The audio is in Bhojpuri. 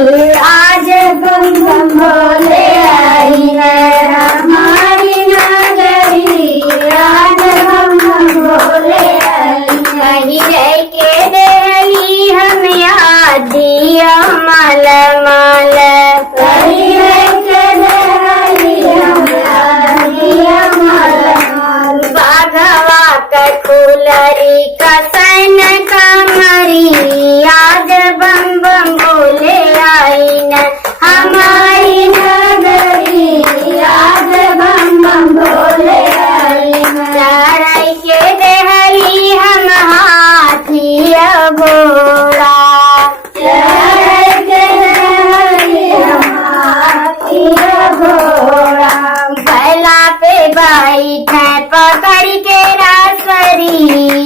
आज बम बम भोले आई है हमारी नगरी, आज बम बम भोले आई। कहीं रह के देली हम याद दिया माल माल, कहीं रह के देली हम याद दिया माल माल। बाघवा का कुलरी का सन कमरी, आज बम बम भोले आई न हमारी नगरी, आज बम बम भोले आई न। चढ़ाई के देहली हम हाथी घोड़ा, चढ़ाई के देहली हम हाथी घोड़ा। बैला पे बैठे पकड़ के रासरी,